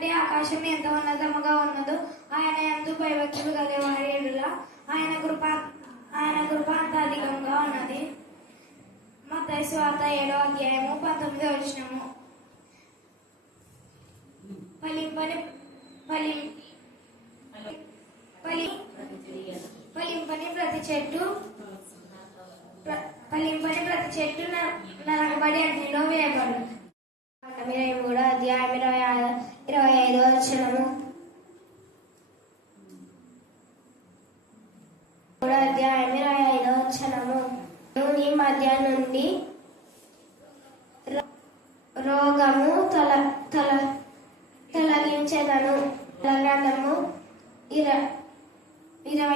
కంటే ఆకాశం ఎంత ఉన్నతముగా ఉన్నదో ఆయన యందు భయభక్తులు గలవారి ఎడల ఆయన కృప అంత అధికంగా ఉన్నది. మత్తయి సువార్త 7వ అధ్యాయము 19వ వచనము. ఫలింపని ప్రతి చెట్టు నరకబడి అగ్నిలో వేయబడు. 23వ అధ్యాయం 25వ వచనము. అధ్యాయం 25వ వచనము. నీ మధ్య నుండి రోగము తొలగించెదను. గ్రంథము 22వ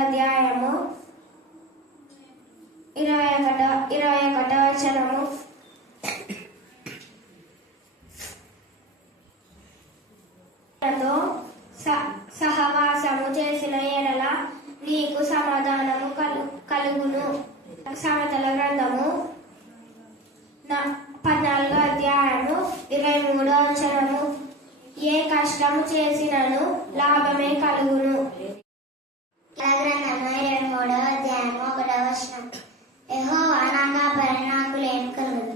అధ్యాయము 21వ వచనము. సహవాసము చేసిన ఎడల నీకు సమాధానము కలుగును. సామెతల గ్రంథము 14వ అధ్యాయము 23వ వచనము. ఏ కష్టము చేసినను లాభమే కలుగును. గ్రంథము 23వ అధ్యాయము 1వ వచనం. యెహోవా నా కాపరి, నాకు లేమి కలుగును.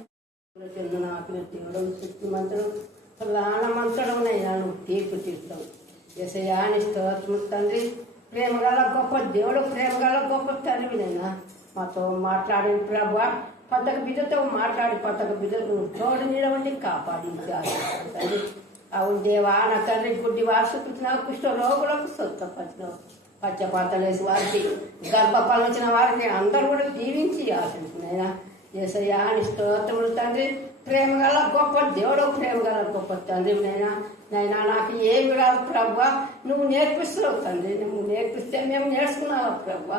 ప్రాణమంతడమునైనాను తీర్పు తీర్చాం. యేసయ్యాని స్తోత్రము తండ్రి. ప్రేమగల గొప్ప దేవుడు, ప్రేమగల గొప్ప తండ్రినైనా మాతో మాట్లాడిన ప్రభు, కొత్తగా బిడ్డతో మాట్లాడి కొత్తగా బిడ్డకు తోడు నిలవండి కాపాడించాలి తండ్రి. అవును దేవా, నా తండ్రి గుడ్డి వారసుకున్నావు, కుష్ఠ రోగులకు స్వస్థపరిచినావు, పచ్చపాతలేసి వారికి గర్భఫలం వచ్చిన వారిని అందరూ కూడా దీవించి ఆశించినైనా యేసయ్యాని స్తోత్రములు తండ్రి. ప్రేమగల గొప్ప దేవుడు, ప్రేమగల గొప్ప తండ్రి నైనా నాకు ఏమి రాదు ప్రభు, నువ్వు నేర్పిస్తున్నావు తండ్రి. నువ్వు నేర్పిస్తే మేము నేర్చుకున్నావు ప్రభు.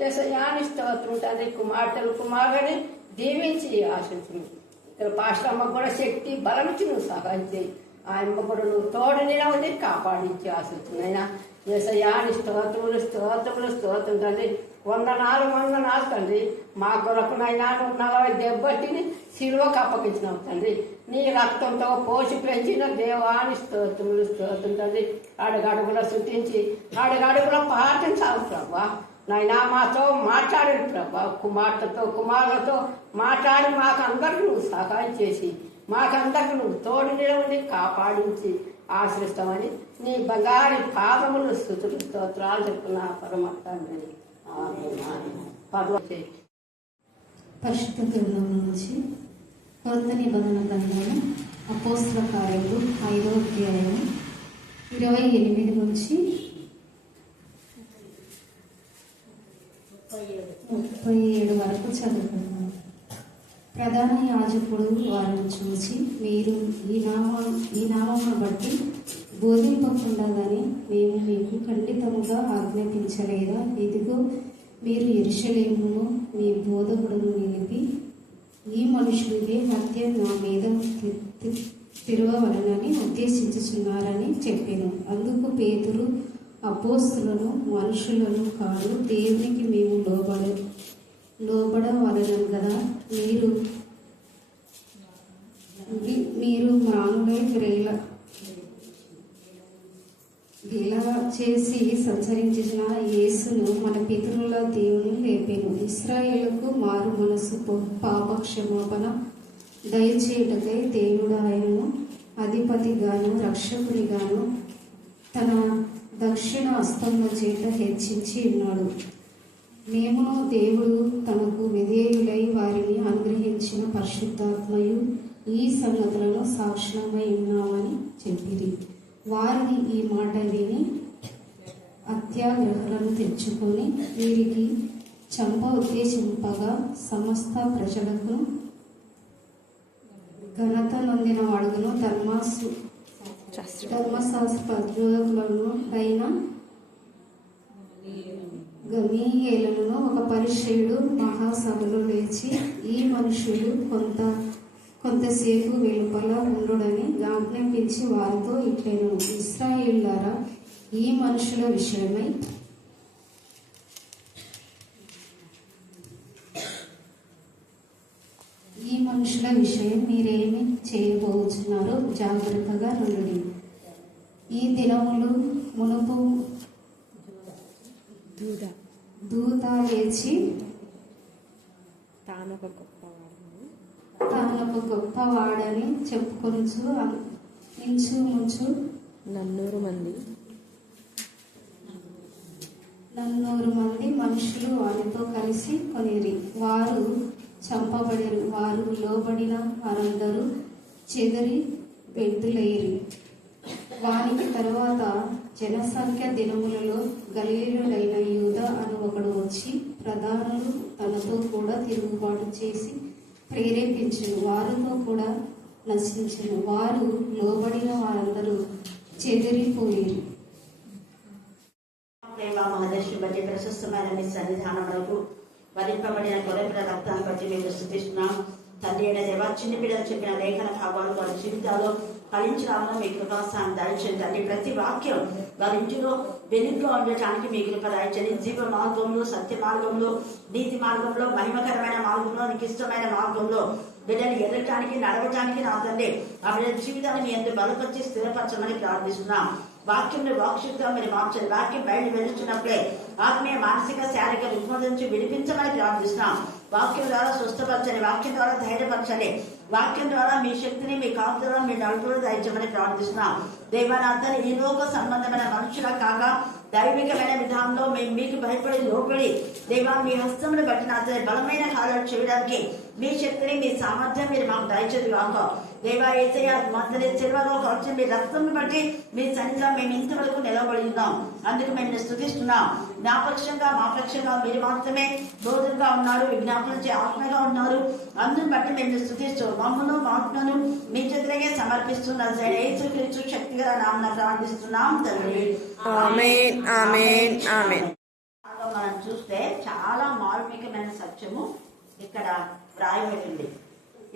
యేసయ్యాని స్తోత్రం తండ్రి. కుమార్తెలు కుమారుని దీవించి ఆశించింది. ఇక్కడ పాస్టమ్మ కూడా శక్తి బలం ఇచ్చి నువ్వు సహాయం చేయి. ఆయమ్మ కూడా నువ్వు తోడు నిలవండి కాపాడించి ఆశించినైనా యేసయ్యాని స్తోత్రములు స్తోత్రములు స్తోత్రం తండ్రి. వందనాలు తండ్రి. మా కొరకునైనా నువ్వు 40 దెబ్బటిని సిలువకు అప్పగించినావు తండ్రి. నీ రక్తంతో పోసి పెంచిన దేవాని స్తోత్రములు స్తోత్రం తండ్రి. అడుగడుగులో శృతించి అడుగడుగులో పాటించాలి ప్రభా. నైనా మాతో మాట్లాడిన ప్రభా, కుమార్తెతో కుమారులతో మాట్లాడి మాకందరికి నువ్వు సహాయం చేసి మాకందరికి నువ్వు తోడు నిలవండి కాపాడించి ఆశ్రయిస్తామని నీ బంగారు పాదములు స్తుతులు స్తోత్రాలు చెప్పుకున్న పరమ తండ్రి. పరిశుద్ధ గ్రంథం నుంచి కొత్త నిబంధన గ్రంథము అపోస్తల కార్యములు 5వ అధ్యాయము 28 నుంచి 37 వరకు చదువుకున్నాము. ప్రధాన యాజకుడు వారిని చూసి, మీరు ఈ నామమును బట్టి బోధింపకుండదని మేము మీకు ఖండితముగా ఆజ్ఞాపించలేదా? ఇదిగో మీరు యెరూషలేమును మీ బోధకుడును నిలిపి ఈ మనుషులకే హత్య నా మీద తిరగవలనని ఉద్దేశించుచున్నారని చెప్పాను. అందుకు పేతురు, అపోస్తులను మనుషులను కాదు, దేవునికి మేము లోబడవలనం కదా. మీరు మానులై గిలా చేసి సంచరించిన యేసును మన పితరుల దేవుని లేపెను. ఇశ్రాయేలుకు మారు మనసు పాపక్షమాపణ దయచేయుటకై దేవుడు ఆయనను అధిపతిగాను రక్షకునిగాను తన దక్షిణ హస్తముల చేత హెచ్చించి ఉన్నాడు. మేమును దేవుడు తనకు విధేయులై వారిని అనుగ్రహించిన పరిశుద్ధాత్మయు ఈ సంగతులను సాక్షిమై ఉన్నామని చెప్పిరి. వారిని ఈ మాట విని అత్యాగ్రహాలను తెచ్చుకొని వీరికి చంప ఉద్దేశింపగా సమస్త ప్రజలకు ఘనత నొందిన వాడును ధర్మశాస్త్రజ్ఞులను అయిన గమలీయేలును ఒక పరిసయ్యుడు మహాసభలో లేచి, ఈ మనుషులు కొంతసేపు వెలుపల ఉండుడని ఆజ్ఞాపించి వారితో ఇట్లెను, ఇశ్రాయేలులారా, ఈ మనుషుల విషయం మీరేమి చేయబోచున్నారు? వచ్చున్నారు, జాగ్రత్తగా నుండి. ఈ దినములు మునుపు దూత లేచి తానొక గొప్పవాడని చెప్పుకొనుచు ఇంచుమించు 400 మంది మనుషులు వారితో కలిసి కొనిరి. వారు చంపబడిరి. వారు లోబడిన వారందరూ చెదరి బెద్దులైరి. వానికి తరువాత జనసంఖ్య దినములలో గలిలయుడైన యూదా అను ఒకడు వచ్చి ప్రధానులు తనతో కూడా తిరుగుబాటు చేసి ప్రేరేపించును. వారితో కూడా నశించును. వారు లోబడిన వారందరూ చెదిరిపోయిరి. ప్రేమ మహదర్శి బట్టి ప్రశస్తమైన మీ సన్నిధానములకు వరింపబడిన గొర్రెపిల్ల రక్తాన్ని బట్టి మేము స్తుతిస్తున్నాం. తండ్రి అయిన దేవా, చిన్న పిల్లలు చెప్పిన లేఖన భావాలు వారి జీవితాల్లో ఫలించడంలో మీ కృపాస్థానం దాల్చండి. తండ్రి ప్రతి వాక్యం వారి ఇంటిలో వెలుగుగా ఉండటానికి మీ కృప దాల్చండి. జీవ మార్గంలో, సత్య మార్గంలో, నీతి మార్గంలో, మహిమకరమైన మార్గంలో, నీకు ఇష్టమైన మార్గంలో బిడ్డలు ఎదగటానికి, నడవటానికి నా తండ్రి ఆ బిడ్డ జీవితాన్ని మీ అందరూ బలపరిచి స్థిరపరచమని ప్రార్థిస్తున్నాం. వాక్యంలో వాక్శుద్ధిగా మీరు మార్చండి. వాక్యం బయట వెళ్తున్నప్పుడే ఆత్మీయ, మానసిక, శారీరక రుగ్మత నుంచి విడిపించమని ప్రార్థిస్తున్నాం. వాక్యం ద్వారా స్వస్థపరచండి. వాక్యం ద్వారా ధైర్యపరచండి. వాక్యం ద్వారా మీ శక్తిని, మీ కాపుదల, మీ నడుపులు దయచమని ప్రార్థిస్తున్నాం. దేవానాథన్ ఈ లోక సంబంధమైన మనుషుల కాక దైవికమైన విధానంలో మేము మీకు భయపడి లోపడి దేవా మీ హస్తమును బట్టి నా బలమైన కార్యాలు చేయడానికి మీ శక్తిని, మీ సామర్థ్యం మీరు మాకు దయచేది కాక. దేవా యేసయ్య మధ్య చిరువలో వచ్చి మీ రక్తం బట్టి మీ సన్నిధిలో మేము ఇంతవరకు నిలబడి ఉన్నాం. అందుకు మేము స్తుతిస్తున్నాం. నా పక్షంగా, మా పక్షంగా మీరు మాత్రమే బోధనగా ఉన్నారు, విజ్ఞాపన ఆత్మగా ఉన్నారు. అందుని బట్టి మేము స్తుతిస్తూ మమ్మను, ఆత్మను మీ చేతులకే సమర్పిస్తున్న యేసుక్రీస్తు శక్తిగల నామమున ప్రార్థిస్తున్నాం తండ్రి. ఆమేన్, ఆమేన్, ఆమేన్. మనం చూస్తే చాలా మార్మికమైన సత్యము ఇక్కడ వ్రాయబడింది.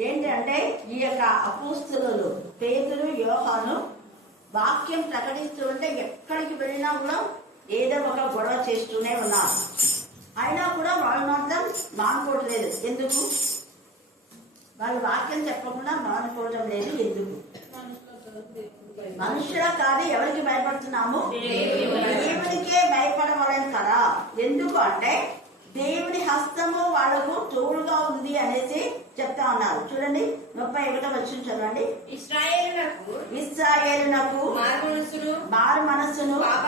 ఏంటంటే ఈ యొక్క అపోస్తలులు పేతురు, యోహాను వాక్యం ప్రకటిస్తూ ఉంటే ఎక్కడికి వెళ్ళినా కూడా ఏదో ఒక గొడవ చేస్తూనే ఉన్నారు. అయినా కూడా వాళ్ళు మాత్రం మానుకోవట్లేదు. ఎందుకు? వాళ్ళు వాక్యం చెప్పకుండా మానుకోవడం లేదు. ఎందుకు? మనుషుల కాదు, ఎవరికి భయపడుతున్నాము? దేవునికే భయపడవాలని కదా. ఎందుకు అంటే దేవుని హస్తము వాళ్ళకు తోడుగా ఉంది అనేసి చెప్తా ఉన్నారు. చూడండి 31వ వచనం చదవండి. ఇశ్రాయేలునకు మారు మనస్సును పాప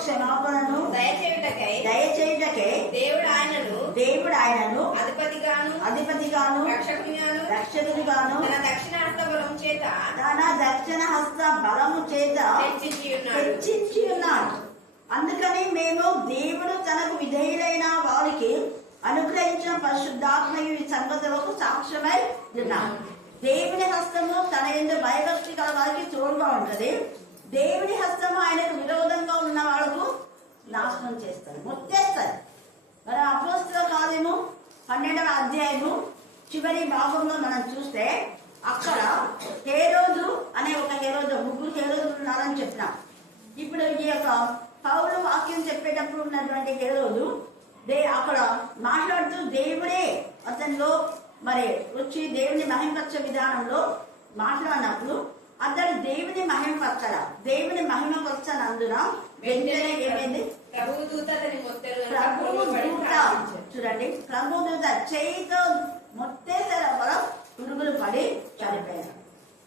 క్షమాపణను దయచేయుటకై దేవుడు ఆయనను అధిపతిగాను రక్షకునిగాను తన దక్షిణ హస్త బలము చేత హెచ్చించి ఉన్నాడు. అందుకని మేము దేవుడు తనకు విధేయులైన వారికి అనుగ్రహించిన పరిశుద్ధాత్మయు ఈ సంగతులకు సాక్ష్యమై ఉన్నాం. దేవుని హస్తము తన యందు భయభక్తి గల వారికి తోడుగా ఉంటది. దేవుని హస్తము ఆయనకు విరోధంగా ఉన్న వాళ్ళకు నాశనం చేస్తారు, మొత్తేస్తారు. మరి అపోస్తలుల కార్యము 12వ అధ్యాయము చివరి భాగంలో మనం చూస్తే అక్కడ హేరోదు అనే ఒక హేరోదు, 3 హేరోదులు ఉన్నారని చెప్పినాం. ఇప్పుడు ఈ యొక్క పౌలు వాక్యం చెప్పేటప్పుడు ఉన్నటువంటి హేరోదు అక్కడ మాట్లాడుతూ దేవుడే అతనిలో మరి వచ్చి దేవుని మహిమపరచ విధానంలో మాట్లాడినప్పుడు అతడు దేవుని మహిమపరచాల. దేవుని మహిమపరచనందున వెంటనే ఏమైంది? ప్రభుదూత చూడండి, ప్రభుదూత చేయితో మొత్తేసరి వల్ల పురుగులు పడి చనిపోయారు.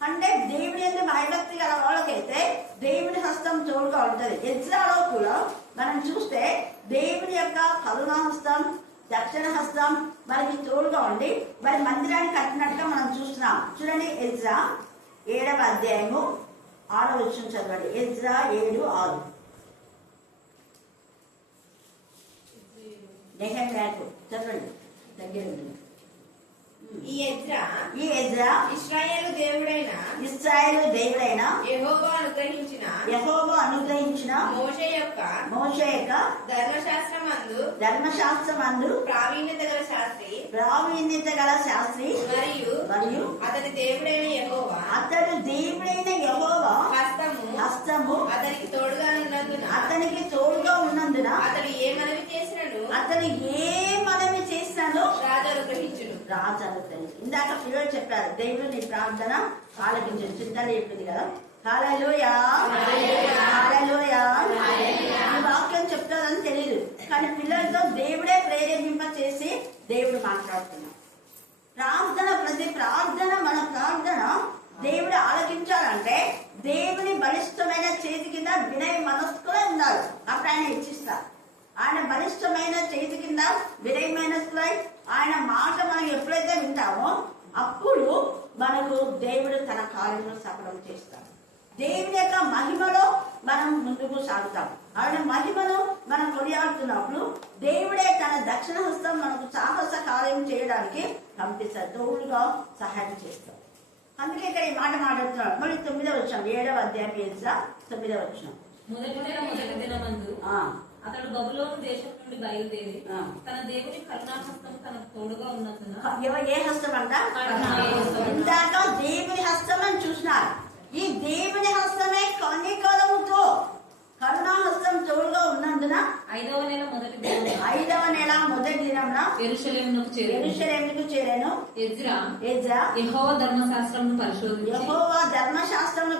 అంటే దేవుని ఎందుకు భయభక్తి గల వాళ్ళకైతే దేవుని హస్తం తోడుగా ఉంటది. ఎజ్రాలో కూడా మనం చూస్తే దేవుని యొక్క కరుణా హస్తం, దక్షిణ హస్తం మనకి తోడుగా ఉండి మరి మందిరాన్ని కట్టినట్టుగా మనం చూస్తున్నాం. చూడండి ఎజ్రా 7వ అధ్యాయము 6వ వచనం చదవండి. ఎజ్రా 7:6. నెహెమ్యాకు చదవండి, దగ్గర ఉంటుంది. ఈ ఎజ్రా ఇశ్రాయేలు దేవుడైన యెహోవా అనుగ్రహించిన మోషే యొక్క ధర్మశాస్త్రమందు ప్రావీణ్యత గల శాస్త్రి మరియు అతడు దేవుడైన యెహోవా హస్తము అతనికి తోడుగా ఉన్నందున అతడు ఏ మనవి చేసినను రాజు అనుగ్రహించును. రాజాను తెలుసు. ఇందాక పిల్లలు చెప్పారు, దేవుడు నీ ప్రార్థన ఆలకించు. చింతలు చెప్పింది కదా, హల్లెలూయా హల్లెలూయా. ఈ వాక్యం చెప్తారని తెలియదు, కానీ పిల్లలతో దేవుడే ప్రేరేపింప చేసి దేవుడు మాట్లాడుతున్నాడు. ప్రార్థన, ప్రతి ప్రార్థన, మన ప్రార్థన దేవుడు ఆలకించాలంటే దేవుని బలిష్టమైన చేతి కింద వినయ మనస్కులే ఉండాలి. అప్పుడు ఆయన ఇచ్చిస్తారు. ఆయన బలిష్టమైన చేతి కింద వినయ మనస్కులై ఆయన మాట మనం ఎప్పుడైతే వింటామో అప్పుడు మనకు దేవుడు తన కార్యమును సఫలం చేస్తాడు. దేవుని యొక్క మహిమలో మనం ముందుకు సాగుతాం. ఆయన మహిమను మనం కొనియాడుతున్నప్పుడు దేవుడే తన దక్షిణ హస్తం మనకు సాహస కార్యం చేయడానికి పంపిస్తాడు, తోడుగా సహాయం చేస్తాడు. అందుకే ఇక్కడ ఈ మాట మాట్లాడుతున్నాడు. మళ్ళీ 9వ వచనం, 7వ అధ్యాయం ఎజ్రా 9వ వచనం. మొదటి దినమందు అతడు బబులోను దేశం నుండి బయలుదేరి తన దేవుని కరుణాహస్తం తనకు తోడుగా ఉన్నందున. ఏ హస్తం అంట? ఇందాక దేవుని హస్తం అని చూసినారు. ఈ దేవుని హస్తమే కనికరముతో కరుణాహస్తం తోడుగా ఉన్నందున 5వ నెల మొదటి దినమున యెరూషలేమునకు చేరాను. ఎజ్రా యెహోవా ధర్మశాస్త్రమును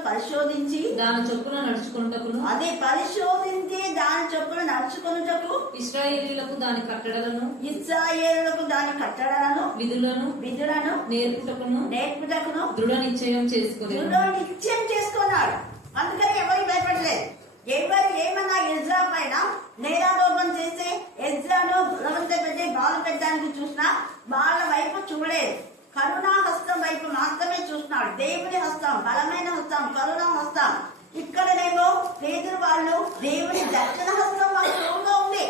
పరిశోధించి దాని చొప్పున నడుచుకొనుటకును, అది పరిశోధించి దాని చొప్పున నడుచుకొనుటకు ఇశ్రాయేలీయులకు దాని కట్టడలను విధులను నేర్పుటకును దృఢ నిశ్చయం చేసుకున్నాడు. అందుకని ఎవరికి భయపడలేదు. ఎవరు ఏమన్నా ఎజ్రా పైన నేరారోపణ చేస్తే ఎజ్రాను బలవంతం పెట్టి బాలు పెట్టడానికి చూసినా వాళ్ళ వైపు చూడలేదు. కరుణా హస్తం వైపు మాత్రమే చూస్తున్నాడు. దేవుని హస్తం, బలమైన హస్తం, కరుణా హస్తం. ఇక్కడనేమో పేదలు వాళ్ళు దేవుని దక్షిణ హస్తం వాళ్ళ తోడుగా ఉంది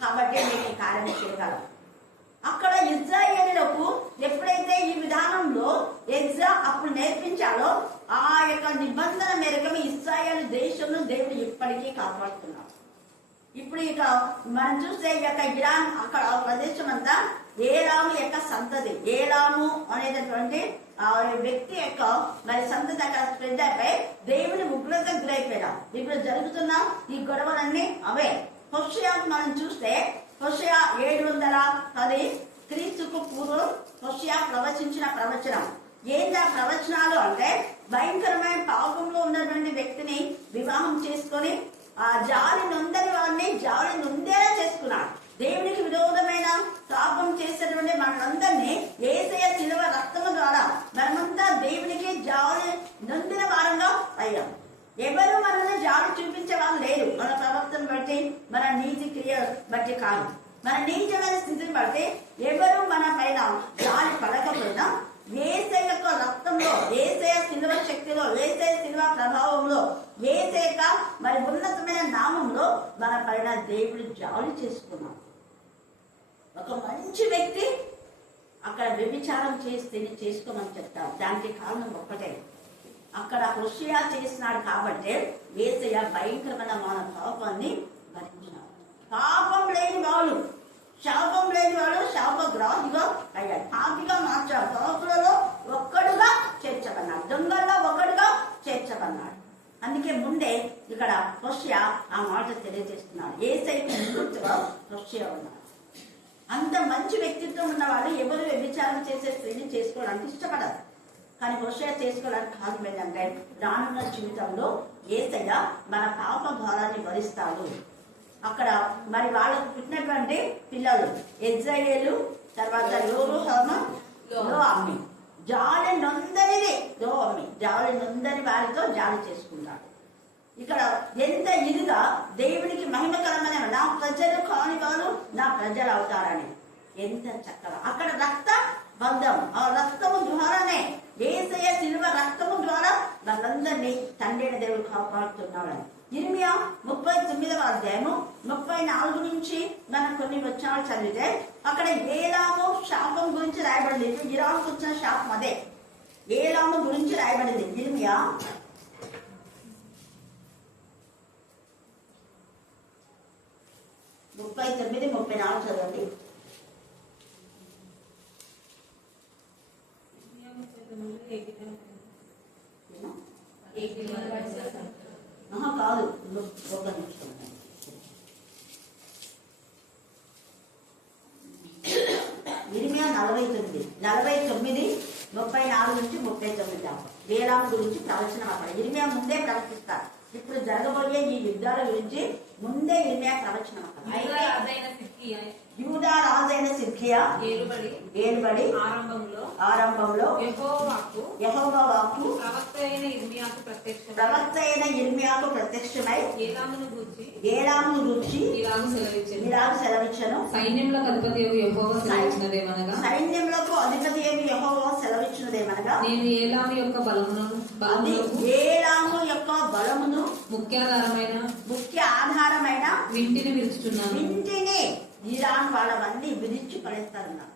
కాబట్టి నేను కార్యం చేయగలం. అక్కడ ఇశ్రాయేలులకు ఎప్పుడైతే ఈ విధానంలో ఎజ్రా అప్పుడు నేర్పించాలో ఆ యొక్క నిబంధన మేరకు ఇశ్రాయేలు దేశంలో దేవుడు ఇప్పటికీ కాపాడుతున్నాడు. ఇప్పుడు ఇక మనం చూస్తే ఈ యొక్క ఇరాన్ అక్కడ ప్రదేశం అంతా ఏలాము యొక్క సంతతి. ఏలాము అనేటటువంటి ఆ వ్యక్తి యొక్క మరి సంతతి అక్కడ స్ప్రెడ్ అయిపోయి దేవుని ఉగ్రత గురైపోయాడు. ఇప్పుడు జరుగుతున్న ఈ గొడవలన్నీ అవే. హోషేయ మనం చూస్తే హోషేయ 710 క్రీస్తుకు పూర్వం హోషేయ ప్రవచించిన ప్రవచనం. ఏంటా ప్రవచనాలు అంటే భయంకరమైన పాపంలో ఉన్నటువంటి వ్యక్తిని వివాహం చేసుకొని ఆ జాలి నొందని వారిని జాలి నొందేలా చేసుకున్నాడు. దేవునికి విరోధమైన పాపం చేసేటువంటి మనందరినీ యేసయ్య శిలువ రక్తము ద్వారా మనమంతా దేవునికి జాలి నొందిన వారంగా అయ్యాం. ఎవరు మనల్ని జాలి చూపించే వాళ్ళు లేరు. మన ప్రవర్తన బట్టి, మన నీతి క్రియ బట్టి కాదు, మన నీచమైన స్థితిని బట్టి ఎవరు మన పైన జాలి పడకపోయినా యేసయ్య యొక్క రక్తంలో, యేసయ్య శిలువ శక్తిలో, యేసయ్య శిలువ ప్రభావంలో, యేసయ్య మరి ఉన్నతమైన నామంలో మన పైన దేవుడు జాలి చేసుకున్నాం. ఒక మంచి వ్యక్తి అక్కడ వ్యభిచారం చేస్తే చేసుకోమని చెప్తారు. దానికి కారణం ఒక్కటే, అక్కడ హోషేయ చేసినాడు కాబట్టి యేసయ్య భయంకరమైన మన పాపాన్ని భరించినాడు. పాపం లేని వాళ్ళు, శాపం లేని వాడు శాపగ్రాహిగా అయ్యాడు. పాపిగా మార్చాడు. పాపులలో ఒక్కడుగా చేర్చబన్నాడు, దొంగల్లో ఒకడుగా చేర్చబన్నాడు. అందుకే ముందే ఇక్కడ హోషేయ ఆ మాట తెలియజేస్తున్నాడు. యేసయ్యకు ముందుగా హోషేయ ఉన్నాడు. అంత మంచి వ్యక్తిత్వం ఉన్న వాళ్ళు ఎవరు వ్యభిచారం చేసే స్త్రీని చేసుకోవడానికి ఇష్టపడరు. కానీ హోషేయ చేసుకోవడానికి కారణం ఏంటంటే రానున్న జీవితంలో యేసయ్య మన పాప భారాన్ని భరిస్తాడు. అక్కడ మరి వాళ్ళకు పుట్టినటువంటి పిల్లలు ఇజ్రాయేలు, తర్వాత లోఅమ్మి. జాలి నొందనిది లోఅమ్మి, జాలి నొందని వారితో జాలి చేసుకుంటాడు. ఇక్కడ ఎంత ఇదిగా దేవునికి మహిమకరమైన నా ప్రజలు కాని వారు నా ప్రజలు అవుతారని ఎంత చక్కగా అక్కడ రక్త బంధం, ఆ రక్తము ద్వారానే యేసయ్య శిలువ రక్తము ద్వారా వాళ్ళందరినీ తండ్రి దేవుడు కాపాడుతున్నాడని. ఇర్మియా 39వ అధ్యాయము 34 నుంచి మనం కొన్ని వచనాలు చదివితే అక్కడ ఏలాము శాపం గురించి రాయబడింది. ఇరాకు వచ్చిన శాపం అదే ఏలాము గురించి రాయబడింది. ఇర్మియా 39-34 చదవండి. కాదు, ఒక నిమిషం. ఇర్మియా 49 49:34 నుంచి 39 దాకా ఏలాము గురించి ప్రవచనం అక్కడ ఇర్మియా ముందే ప్రవచిస్తారు. ఇప్పుడు జరగబోయే ఈ యుద్ధాల గురించి ముందే ఇర్మియా ప్రవచనం అక్కడ. యూదా రాజైన సిద్కియా ఏలుబడి ఆరంభంలో యెహోవా వాక్కు ప్రవక్త అయిన ఇర్మియాకు ప్రత్యక్షమై ఏలామును గూర్చి ఇలాగ సెలవిచ్చను. సైన్యములకు అధిపతి యెహోవా సెలవిచ్చినదేమనగా నేను ఏలాము యొక్క బలమును ముఖ్య ఆధారమైన వింటిని విరుచుచున్నాను. వింటిని ఇరాన్ వాళ్ళవన్నీ విరిచి పడేస్తారన్నారు.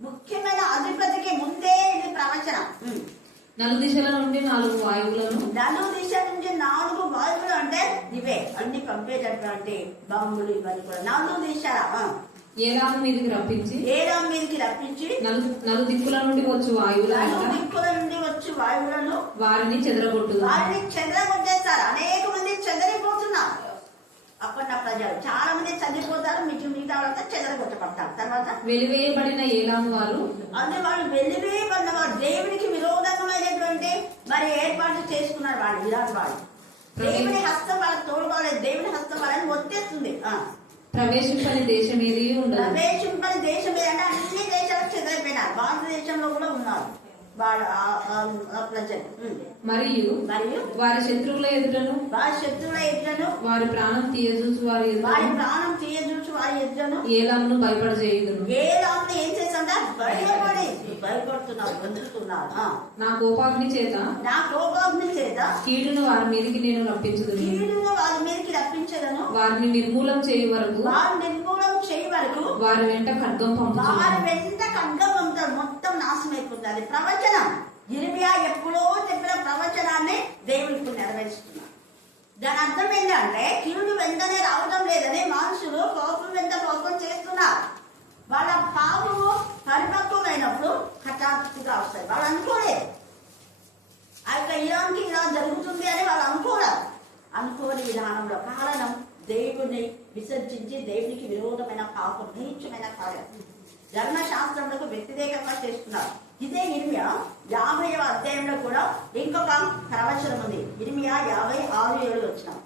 ముఖ్యమైన అధిపతికి ముందే ఇది ప్రవచనం. నలుదిశల నుండి 4 వాయువులను 4 దిశల నుంచి 4 వాయువులు అంటే ఇవే అన్ని పంపేటటువంటి బాంబులు ఇవన్నీ కూడా 4 దిశల ఏలాము మీదకి రప్పించి నలు దిక్కుల నుండి వచ్చు వాయువులను వారిని చెదరగొట్టేస్తారు. అనేక మంది చెదరిపోతున్నారు. అప్పటి ప్రజలు చాలా మంది చనిపోతారు. మిగతా వాళ్ళతో చెదరగొట్టబడతారు. తర్వాత వెలివేయబడిన ఏలాము వారు అంటే వాళ్ళు వెలివేయబడిన వారు దేవునికి విరోధమైనటువంటి మరి ఏర్పాట్లు చేసుకున్నారు. వాళ్ళు ఇరాన్ వాళ్ళు దేవుని హస్తం వాళ్ళకి తోడుకోలేదు. దేవుని హస్తం వాళ్ళని ఒత్తేస్తుంది. ప్రవేశింపని దేశం ఏది ఉండదు. ప్రవేశింపని దేశం ఏదంటే అన్ని దేశాలకు చెదరైపోయినారు. భారతదేశంలో కూడా ఉన్నారు ప్రజలు. మరియు వారి శత్రువుల ఎదుటను వారి ప్రాణం తీయజూచు వారి ఎదుటను ఏలామును భయపడజేయుదును. ఏలామును ఏం చేశాంట? భయపడుతున్నారు, వంచుతున్నారు. నా కోపాగ్ని చేత కీడును వారి మీదకి నేను రప్పించదును. వారిని నిర్మూలం చేయ వరకు వారి వెంట ఖడ్గం పంపుతారు. మొత్తం నాశనం అయిపోతుంది. అది ప్రవచనం. ఇర్మియా ఎప్పుడో చెప్పిన ప్రవచనాన్ని దేవుడు ఇప్పుడు నెరవేరుస్తున్నారు. దాని అర్థం ఏంటంటే కీడు వెంటనే రావడం లేదని మనుషులు కోపం వెంట కోపం చేస్తున్నారు. వాళ్ళ పాపము పరిపక్వమైనప్పుడు హఠాత్తుగా వస్తాయి. వాళ్ళు అనుకోలేదు ఆ యొక్క ఇరాన్కి ఇలా జరుగుతుంది అని వాళ్ళు అనుకోని విధానంలో కారణం దేవుడిని విసర్జించి దేవునికి విరోధమైన పాపం, నీచమైన కార్యం ధర్మశాస్త్రంలో వ్యతిరేకంగా చేస్తున్నారు. ఇదే ఇర్మియా 50వ అధ్యాయంలో కూడా ఇంకొక ప్రవచనం ఉంది. ఇర్మియా 56:7 వచ్చినాం.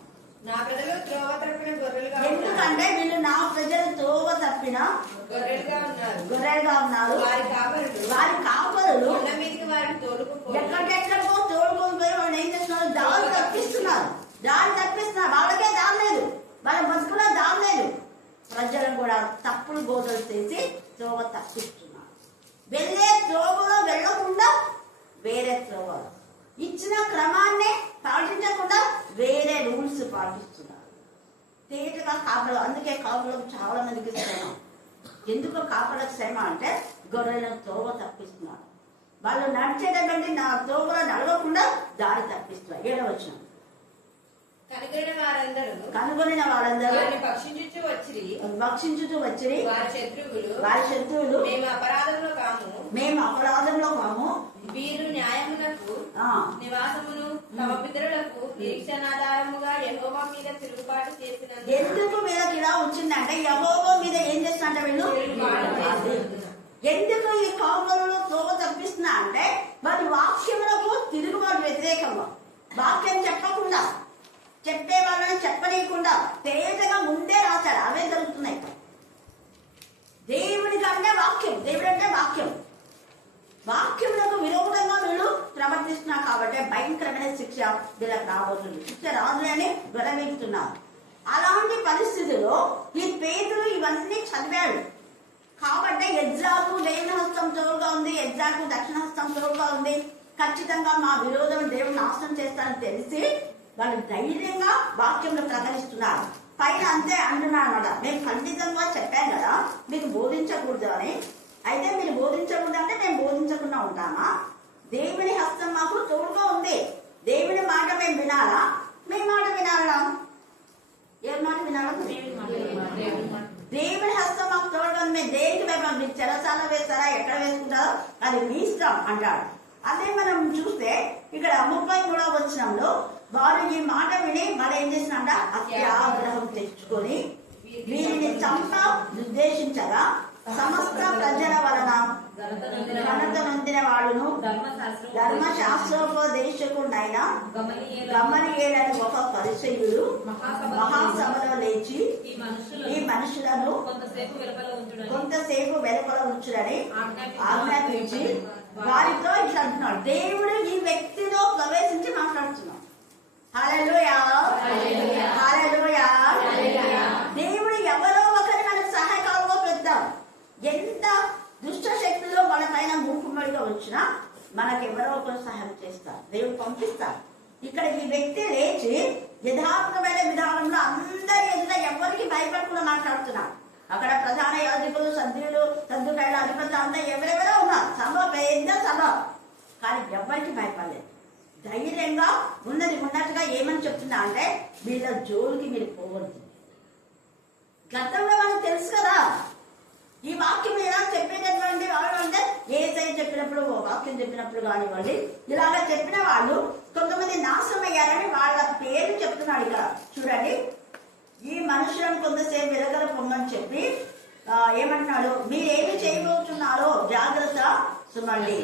ఎందుకంటే వీళ్ళు నా ప్రజలు త్రోవ తప్పిన గొర్రెలుగా ఉన్నారు. వారి కాపరులు ఎక్కడికెక్కడికో తోడుకొని పోయి వాళ్ళు ఏం చేస్తున్నారు? దారి తప్పిస్తున్నారు. వాళ్ళకే దారి లేదు. వాళ్ళ బతుకులో దారి లేదు. ప్రజలను కూడా తప్పుడు బోధలు చేసి త్రోవ తప్పిస్తున్నారు. వెళ్ళే త్రోవలో వెళ్ళకుండా వేరే త్రోవ, ఇచ్చిన క్రమాన్ని పాటించకుండా వేరే రూల్స్ పాటిస్తున్నారు. తేటగా కాపలు. అందుకే కాపులకు చాలా మందికి శ్రమ. ఎందుకు కాపలకు శ్రమ అంటే గొర్రెలను త్రోవ తప్పిస్తున్నారు. వాళ్ళు నడిచేటటువంటి నా త్రోవలో నడవకుండా దారి తప్పిస్తున్నారు. 7వ వచనం. కనుగొనిన వారందరూ భక్షించుచు వచ్చిరి. వారి శత్రువులు మేము అపరాధంలో కాము. వీరు న్యాయమునకు నివాసమును తమ పితరులకు నిరీక్షణాధారముగా యెహోవా మీద తిరుగుబాటు చేసిన. ఎందుకు వీళ్ళకి ఇలా వచ్చిందంటే యెహోవా మీద ఏం చేస్తున్నట్ట వీళ్ళు? ఎందుకు ఈ కాపులను త్రోవ తప్పిస్తున్నా అంటే వారి వాక్యములకు తిరుగుబాటు వ్యతిరేకంగా, వాక్యం చెప్పకుండా, చెప్పే వాళ్ళని చెప్పనీయకుండా తేజగా ముందే రాశారు. అవే జరుగుతున్నాయి. దేవుడికి అంటే వాక్యం, దేవుడు అంటే వాక్యం. వాక్యములకు విరోధంగా వీళ్ళు ప్రవర్తిస్తున్నారు కాబట్టి భయంకరమైన శిక్ష వీళ్ళకి రాబోతుంది. శిక్ష రాదులని విరమిస్తున్నారు. అలాంటి పరిస్థితుల్లో ఈ పేతురు ఇవన్నీ చదివాడు కాబట్టి ఎజ్రాకు దేవుని హస్తం తోడుగా ఉంది, ఎజ్రాకు దక్షిణ హస్తం తోడుగా ఉంది, ఖచ్చితంగా మా విరోధం దేవుడు నాశనం చేస్తారని తెలిసి వాళ్ళు ధైర్యంగా వాక్యంలో ప్రకటిస్తున్నారు. పైన అంతే అంటున్నారు అన్నమాట. మేము ఖండితంగా చెప్పాం కదా మీకు బోధించకూడదు అని. అయితే మీరు బోధించకూడదు అంటే మేము బోధించకుండా ఉంటామా? దేవుని హస్తం మాకు తోడుగా ఉంది. దేవుని మాట మేము వినాలా? మీ మాట వినాలా? ఎవరి మాట వినాలా? దేవుని హస్తం మాకు తోడుగా ఉంది. మేము దేనికి మేము మీరు చెరసాల వేస్తారా, ఎక్కడ వేసుకుంటారో అది మీ ఇష్టం అంటాడు. అదే మనం చూస్తే ఇక్కడ 33వ వచనంలో వారు ఈ మాట విని మరి ఏం చేసినట్ట? అత్యాగ్రహం తెచ్చుకొని వీరిని చంప ఉద్దేశించగా సమస్త ప్రజల వలన ఘనత నొందిన వాళ్ళను ధర్మశాస్త్రోపదేశకుడైన గమలీయేలని ఒక పరిసయ్యుడు మహాసభలో లేచి ఈ మనుషులను కొంతసేపు వెలుపల ఉంచుడని ఆజ్ఞాపించి వారితో ఇట్లా అంటున్నాడు. దేవుడు ఈ వ్యక్తిలో ప్రవేశించి మాట్లాడుతున్నాడు. హల్లెలూయా, హల్లెలూయా. దేవుడు ఎవరో ఒకరి మనకు సహాయకాలుగా పెడతాడు. ఎంత దుష్ట శక్తులు మన పైన మూకుమ్మడిగా వచ్చినా మనకు ఎవరో ఒకరు సహాయం చేస్తారు, దేవుడు పంపిస్తారు. ఇక్కడ ఈ వ్యక్తి లేచి యథార్థమైన విధానంలో అందరి ఎదుట ఎవరికి భయపడకుండా మాట్లాడుతున్నాడు. అక్కడ ప్రధాన యాజకులు, సద్దుకాయల అధిపతులు అంతా ఎవరెవరో ఉన్నారు. సభ పెద్ద సభ, కానీ ఎవరికి భయపడలేదు. ధైర్యంగా ఉన్నట్టుగా ఏమని చెప్తున్నా అంటే, వీళ్ళ జోలికి మీరు పోవద్దు. గతంలో మనకు తెలుసు కదా ఈ వాక్యం ఎలా చెప్పేటటువంటి వాళ్ళు అంటే, ఏసై చెప్పినప్పుడు వాక్యం చెప్పినప్పుడు కానివ్వండి, ఇలాగ చెప్పిన వాళ్ళు కొంతమంది నాశనం అయ్యారని వాళ్ళ పేరు చెప్తున్నాడు. ఇక్కడ చూడండి, ఈ మనుషులను కొంతసేపు వెలగల పొమ్మని చెప్పి ఏమంటున్నాడు, మీరేమి చేయబోతున్నారో జాగ్రత్త సుమండి.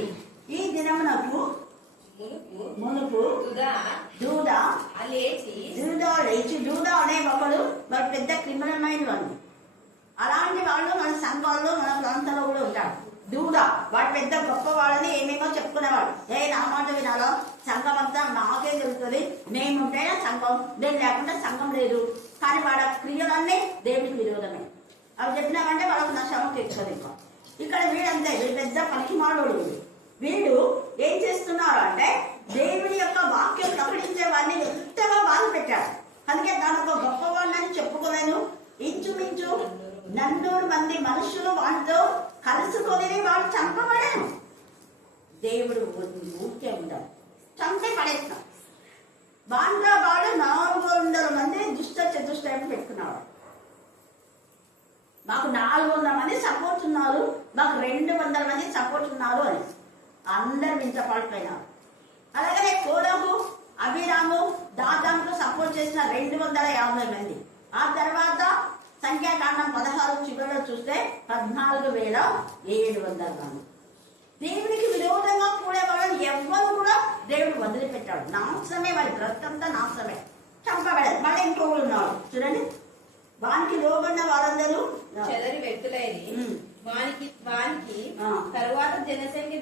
ఈ దినమునకు మునుపు దూద లేచి, దూద అనే ఒకడు మరి పెద్ద క్రిమినల్ మైండ్ వాళ్ళు. అలాంటి వాళ్ళు మన సంఘాల్లో మన ప్రాంతాల్లో కూడా ఉంటాడు. దూద వాడు పెద్ద గొప్ప వాళ్ళని ఏమేమో చెప్పుకునేవాడు. నా మాట వినాలో సంఘం అంతా నాకే తెలుస్తుంది, నేనుంటేనే సంఘం, నేను లేకుండా సంఘం లేదు. కానీ వాళ్ళ క్రియలన్నీ దేవుడికి విరోధమే. అవి చెప్పినామంటే వాళ్ళకు నష్టం తెచ్చదు. ఇక్కడ వీడంతే, వీడు పెద్ద పనికిమాలోడు. వీళ్ళు ఏం చేస్తున్నారు అంటే, దేవుడి యొక్క వాక్యం ప్రకటించే వాడిని ఎంతగా బాధ పెట్టాడు. అందుకే దాని ఒక గొప్పవాడిని చెప్పుకోలేను. ఇంచుమించు 400 మంది మనుషులు వాళ్ళతో కలుసుకొని వాళ్ళు చంపబడాను. దేవుడు ఊరికే ఉంటాడు, చంపే పడేస్తాం. బాండ్రా వాడు 400 మంది చతుష్టయం పెట్టుకున్నాడు. మాకు 400 మంది సపోర్ట్ ఉన్నారు, మాకు 200 మంది సపోర్ట్ ఉన్నారు అని అందరు ఇంత పడిపోయినారు. అలాగే కోరహు, అభిరాము, దాతాంకు సపోర్ట్ చేసిన 250 మంది. ఆ తర్వాత సంఖ్యాకాండం 16 చివరిలో చూస్తే 14,700 మంది. దేవునికి విరోధంగా కూడే వాళ్ళని ఎవ్వరు కూడా దేవుడు వదిలిపెట్టాడు. నాశనమే, వారి బ్రతంతా నాశనమే, చంపబడదు. మళ్ళీ ఇంకొకరు ఉన్నాడు చూడండి, వానికి లోబడిన వాళ్ళందరూ చెదరి వ్యక్తులైరి వానికి తరువాత జనసంఖ్య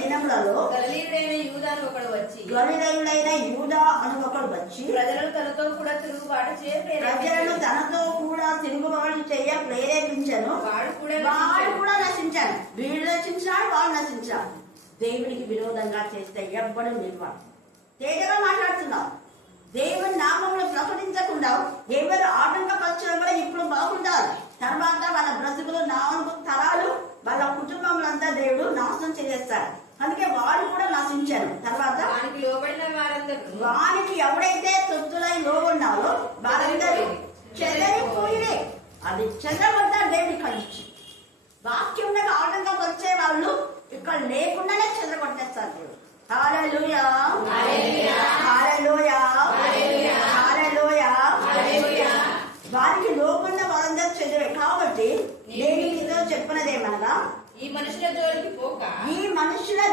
దినములలో గలిలయుడైన యూదా అని ఒకడు వచ్చి ప్రజలను తనతో కూడా తిరుగుబాటు చేయ ప్రేరేపించను. వాడు కూడా నశించాను. వీడు నశించాడు, వాడు నశించాడు. దేవునికి విరోధంగా చేస్తే ఎవ్వడు నిలవాడు. తేజగా మాట్లాడుతున్నావు. దేవుని నామములు ప్రకటించకుండా ఎవరు ఆటంకపరచడం కూడా ఇప్పుడు బాగుంటారు. తర్వాత వాళ్ళ బ్రతుకులు 4 తరాలు వాళ్ళ కుటుంబంలంతా దేవుడు నాశనం చేసేస్తారు. అందుకే వాడు కూడా నశించారు. తర్వాత వానికి ఎవడైతే తొత్తులై లోబడినారో వారందరూ చెదరిపోయిరే. అది చెదరబడ్డారు దేవుడి కలిసి. వాక్యం మీద ఆటంకపరిచే వాళ్ళు ఇక్కడ లేకుండానే చెదరగొట్టేస్తారు దేవుడు. హల్లెలూయా, హల్లెలూయా, హల్లెలూయా. వారికి లోపల వాళ్ళందరూ చదివే. కాబట్టి నేను మీతో చెప్పినదేమనగా, ఈ మనుషుల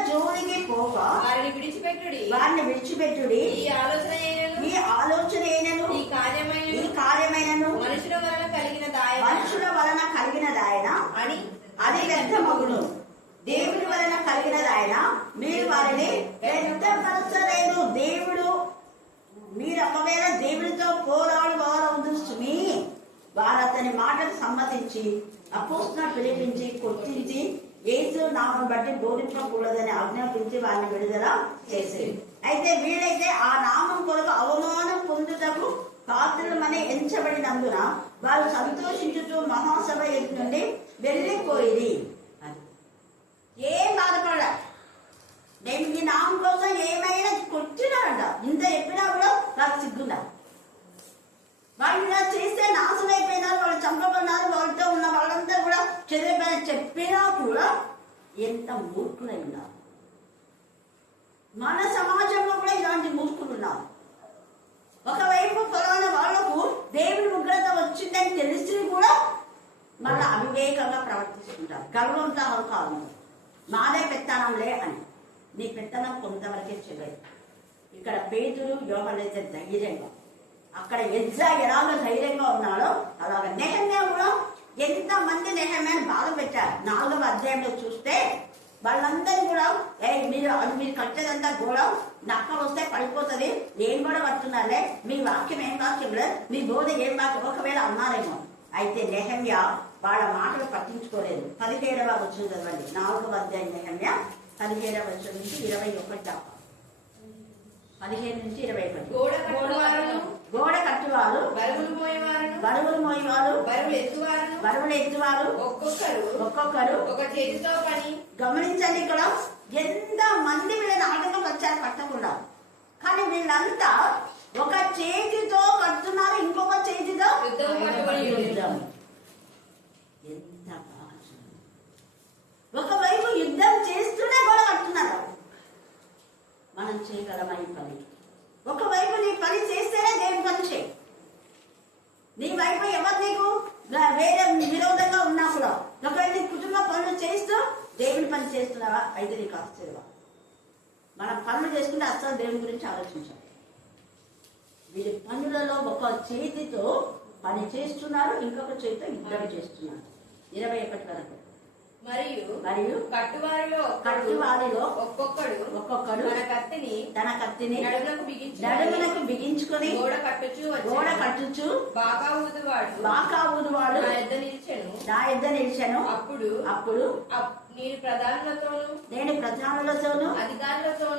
జోలికి పోక వారిని విడిచిపెట్టుడి. ఈ ఆలోచన ఈ కార్యమైనను మనుషుల వలన కలిగినదాయన అది వ్యర్థమగును. దేవుడి వలన కలిగినదాయన మీరు వారిని వ్యర్థపరచలేదు. దేవుడు మీరు ఒకవేళ దేవుడితో పోరాడు వారవుదుస్తుని వారు అతని మాటకు సమ్మతించి అపోస్తలులను పిలిపించి కొట్టించి యేసు నామం బట్టి బోధించకూడదని ఆజ్ఞాపించి వారిని విడుదల చేసేది. అయితే వీళ్ళైతే ఆ నామం కొరకు అవమానం పొందుటకు పాత్రలమని ఎంచబడినందున వారు సంతోషించుతూ మహాసభ ఎదుటి నుండి వెళ్ళిపోయింది. ఏం బాధపడ, నేను ఈ నామం కోసం ఏమైనా కొట్టినారంట. ఇంత చెప్పినా కూడా వాళ్ళకి సిగ్గున్నారు. వాళ్ళు ఇలా చేస్తే నాశనం అయిపోయినారు, వాళ్ళు చంపబడినారు, వాళ్ళతో ఉన్న వాళ్ళంతా కూడా చదివిపోయిన చెప్పినా కూడా ఎంత మూర్ఖులై ఉన్నారు. మన సమాజంలో కూడా ఇలాంటి మూర్ఖులు ఉన్నారు. ఒకవైపు ఫలానా వాళ్లకు దేవుడి ఉగ్రత వచ్చిందని తెలిసి కూడా మళ్ళా అవివేక అవివేకంగా ప్రవర్తిస్తుంటారు. గర్వంతో అహంకారం, మాదే పెత్తనంలే అని. నీ పెత్తనం కొంతవరకే చెల్లదు. ఇక్కడ పేతురు యోహాను అయితే ధైర్యంగా, అక్కడ ఎజ్రా ఎలాగ ధైర్యంగా ఉన్నాడో అలాగ నెహమ్యా కూడా ఎంతమంది నెహమ్యాని బాధ పెట్టారు. 4వ అధ్యాయంలో చూస్తే వాళ్ళందరూ కూడా మీరు కట్టేదంతా గోడ నక్క వస్తే పడిపోతుంది, ఏం కూడా పడుతున్నారులే, మీ వాక్యం ఏం వాక్యం లేదు, మీ బోధ ఏం వాక్యం ఒకవేళ అన్నారేమో. అయితే నెహమ్యా వాళ్ళ మాటలు పట్టించుకోలేదు. 17వ వచనం చదవండి. 4వ అధ్యాయం నెహమ్యా 17వ వచనం నుంచి 21 దాకా. 15 నుంచి 21. గోడ కట్టువారు, బరువులు మోయవారు, బరువులు ఎత్తువారు ఒక్కొక్కరు ఒక చేతితో పని. గమనించండి, ఇక్కడ ఎంత మంది వీళ్ళ ఆటంకం వచ్చారు కట్టకుండా, కానీ వీళ్ళంతా ఒక చేతితో కడుతున్నారు, ఇంకొక చేతితో యుద్ధం. ఎంత బాగా, ఒకవైపు యుద్ధం చేస్తూనే గోడ కడుతున్నారు. మనం చేయగలమా ఈ పని? ఒకవైపు నీ పని చేస్తేనే దేవుని పని చేయి. నీ వైపు ఎవరు నీకు వేరే విరోధంగా ఉన్నా కూడా ఒకవేళ నీ కుటుంబ పనులు చేస్తూ దేవుని పని చేస్తున్నావా? అయితే నీకు ఆశ్చర్యమా. మనం పనులు చేసుకుంటే అసలు దేవుని గురించి ఆలోచించాలి. వీరి పనులలో ఒక చేతితో పని చేస్తున్నారు, ఇంకొక చేతితో యుద్ధం చేస్తున్నారు. 21 వరకు. మరియు కట్టువారిలో ఒక్కొక్కడు తన కత్తిని నడుమునకు బిగించుకొని గోడ కట్టుచు బాకా ఊదువాడు నా యొద్ద నిలిచెను. అప్పుడు నేను ప్రధానులతోను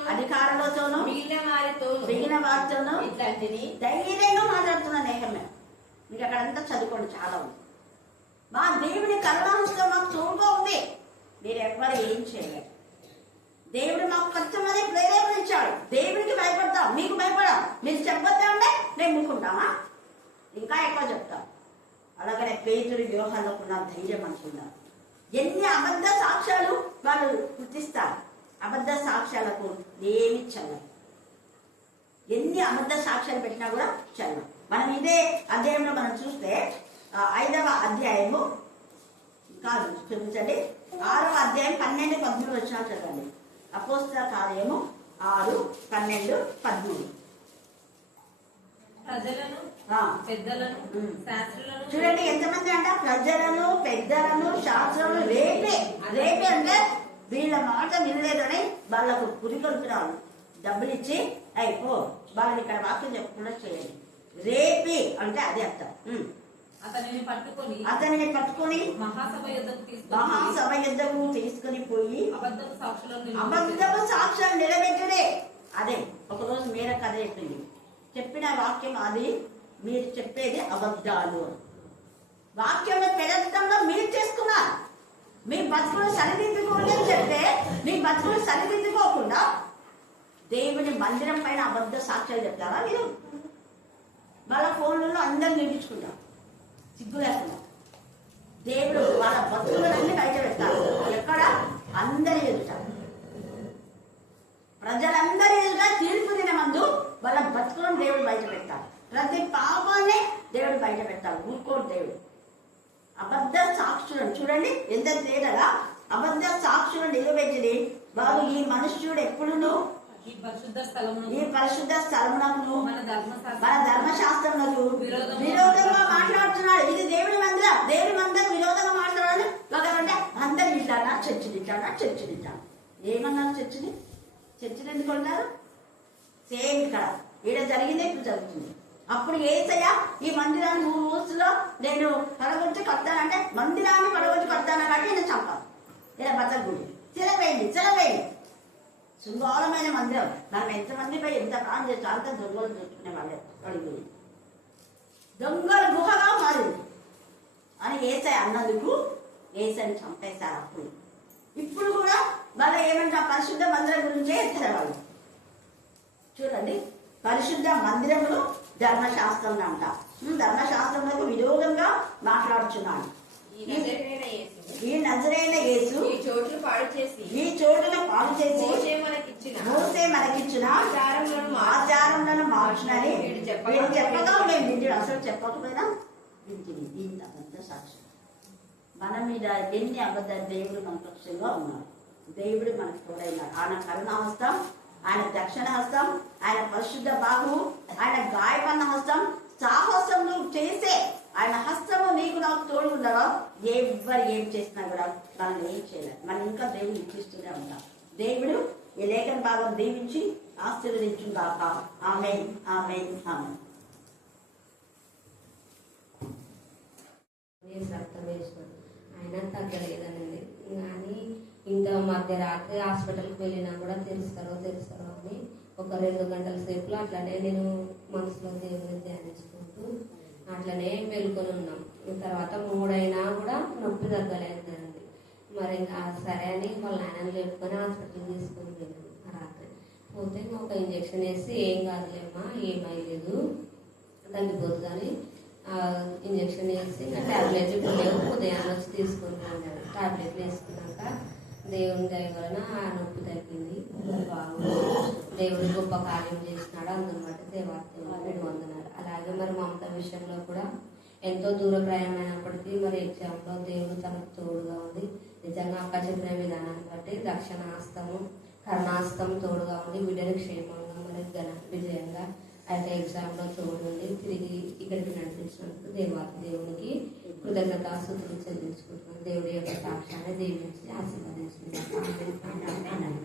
అధికారులతోను మిగిలిన వారితోను ధైర్యంగా మాట్లాడుతున్నా. నేహమే మీకు అక్కడంతా చదువుకోండి, చాలా ఉంది. మా దేవుని కరుణాహస్తం మాకు తోడుగా ఉంది. మీరు ఎవ్వరు ఏం చేయలేరు. దేవుడు మాకు కష్టమని ప్రేరేపణ ఇచ్చాడు. దేవుడికి భయపడతాం, మీకు భయపడాం. మీరు చెప్పొద్దా అంటే నేను ముక్కుంటామా? ఇంకా ఎక్కువ చెప్తాం. అలాగనే పేతురు యోహానులకు ఉన్న ధైర్యం అనుకున్నారు. ఎన్ని అబద్ధ సాక్ష్యాలు వాళ్ళు గుర్తిస్తారు. అబద్ధ సాక్ష్యాలకు ఏమి చల్లదు. ఎన్ని అబద్ధ సాక్ష్యాలు పెట్టినా కూడా చల్లదు. మనం ఇదే అధ్యాయంలో మనం చూస్తే 5వ అధ్యాయము కాదు, క్షమించండి, 6వ అధ్యాయం 12, 13 వచ్చినా చదవండి. అపోస్తల కార్యము 6, 12, 13. చూడండి ఎంతమంది అంట, ప్రజలను, పెద్దలను, శాస్త్రులను రేపే అంటే వీళ్ళ మాట వినలేదని వాళ్ళకు పురికొల్పినారు. డబ్బులు ఇచ్చి అయిపో వాళ్ళని ఇక్కడ వాక్యం చెప్పకుండా చేయండి. రేపి అంటే అదే అర్థం. అతనిని పట్టుకొని మహాసభ యుద్ధకు తీసుకుని పోయి అబద్ధపు సాక్ష్యాలు నిలబెట్టడే. అదే ఒకరోజు మేరకు అదే చెప్పిన వాక్యం, అది మీరు చెప్పేది అబద్ధాలు. వాక్యం పెరగడంలో మీరు చేసుకున్నారు. మీ బతుకులు సరిదిద్దుకోండి అని చెప్తే మీ బతుకులు సరిదిద్దుకోకుండా దేవుని మందిరం పైన అబద్ధ సాక్ష్యాలు చెప్తారా? మీరు వాళ్ళ ఫోన్లలో అందరు నిలిపించుకుంటారు, సిగ్గు లేకుండా. దేవుడు వాళ్ళ బతుకులన్నీ బయట పెడతారు. ఎక్కడ? అందరి ఎదుట, ప్రజలందరి ఎదుట తీర్పు దినమందు వాళ్ళ బతుకులను దేవుడు బయట పెడతారు. ప్రతి పాపాన్ని దేవుడు బయట పెడతాడు. ఊరుకోడు దేవుడు. అబద్ధ సాక్షులను చూడండి ఎంత తేటగా అబద్ధ సాక్షులను నిలబెట్టి వారు ఈ మనుష్యుడు ఎప్పుడును ఈ పరిశుద్ధ స్థలమునకు మన ధర్మశాస్త్రములకు విరోధంగా మాట్లాడుతున్నాడు. ఇది దేవుని మందిరం. దేవుని మందిరం విరోధంగా మాట్లాడాలి. ఒకరంటే అందరు ఇట్లానా, చర్చిని ఇట్లానా, చర్చిని ఇట్లానా. ఏమన్నారు? చర్చిని ఎందుకు అంటారు? సేమ్ ఇక్కడ ఈడ జరిగిందే ఇప్పుడు జరుగుతుంది. అప్పుడు ఏసయ్య ఈ మందిరాన్ని 3 రోజుల్లో నేను పడగొట్టి కడతానంటే మందిరాన్ని పడగొట్టి కడతాను కాబట్టి నేను చంపాను. ఇలా బతకూడదు. చిరవేయండి. సుందరమైన మందిరం. మనం ఎంతమందిపై ఎంత ప్రాణం చేసి అంత దొంగలు చూసుకునే వాళ్ళే అడుగుతుంది. దొంగల గుహగా మారింది అని ఏసయ్య అన్నందుకు ఏసయ్యని చంపేశారు. ఇప్పుడు కూడా వాళ్ళు ఏమంటారు? పరిశుద్ధ మందిరం గురించే ఎత్తారు వాళ్ళు. చూడండి, పరిశుద్ధ మందిరములు ధర్మశాస్త్రం అంట. ధర్మశాస్త్రంలో విరోధంగా మాట్లాడుచున్నాడు. ఈ నజరైన యేసు ఈ చోటును పాడు చేసి మోసే మనకిచ్చిన ఆచారములను మార్చునని వీడు చెప్పగా మేము వింటుడు. అసలు చెప్పకపోయినా వింటుంది. ఇంత పెద్ద సాక్ష్యం. మన మీద ఎన్ని అబద్ధాలు దేవుడు మన పక్షంగా ఉన్నాడు. దేవుడు మనకు తోడైనాడు. ఆయన కరుణాహస్తం, ఆయన దక్షిణ హస్తం, ఆయన పరిశుద్ధ బాహువు, ఆయన గాయపన్న హస్తం, సాహసం నువ్వు చేసే ఆయన హస్తము నీకు నాకు తోడు ఉండగా ఎవరు ఏం చేసినా కూడా మనం ఏం చేయలేదు. మనం ఇంకా దేవుడు ఇచ్చిస్తూనే ఉంటాం. దేవుడు ఈ లేఖన భాగం దీవించి ఆశీర్వదించుగాక. ఆమేన్, ఆమేన్, ఆమేన్. రక్తం వేసిన ఆయన తగ్గలేదనండి. కానీ ఇంకా మధ్యరాత్రి హాస్పిటల్కి వెళ్ళినా కూడా తెలుస్తారో అని ఒక 2 గంటల సేపులో అట్లనే నేను మనసులో దేవుని ధ్యానించుకుంటూ అట్లనే మేల్కొని ఉన్నాం. తర్వాత 3 అయినా కూడా నొప్పి తగ్గలేదండి. మరి ఇంకా సరే అని వాళ్ళ నాయనని లేపుకొని హాస్పిటల్కి తీసుకొని వెళ్ళాను. రాత్రి పోతే ఒక ఇంజక్షన్ వేసి ఏం కాదులేమ్మా, ఏమయ్యలేదు, తగ్గిపోతుంది కానీ ఇంజక్షన్ వేసి ఇంకా ట్యాబ్లెట్లు ఇప్పుడు లేవు, ఉదయాన్ని వచ్చి తీసుకొని పోయాను. ట్యాబ్లెట్లు వేసుకున్నాక దేవుని దయ వలన ఆ నొప్పి తగ్గింది. బాగుంది. దేవుడు గొప్ప కార్యం చేసినాడు. అందుని బట్టి దేవార్థం వందనాలు. అలాగే మరి మమత విషయంలో కూడా ఎంతో దూర ప్రయాణమైనప్పటికీ మరి ఎగ్జామ్లో దేవుడు తనకు తోడుగా ఉంది. నిజంగా అక్క చెప్పిన విధానాన్ని బట్టి దక్షిణాస్తము కరుణాస్తం తోడుగా ఉంది. బిడ్డని క్షేమంగా మరి విజయంగా అయితే ఎగ్జామ్లో తోడుండి తిరిగి ఇక్కడికి నడిపించినందుకు దేవునికి కృతజ్ఞతాస్తుతులు చెల్లించుకుంటున్నాను. దేవుడి యొక్క సాక్ష్యాన్ని దీవించి ఆశీర్వదించుకుంటున్నాను.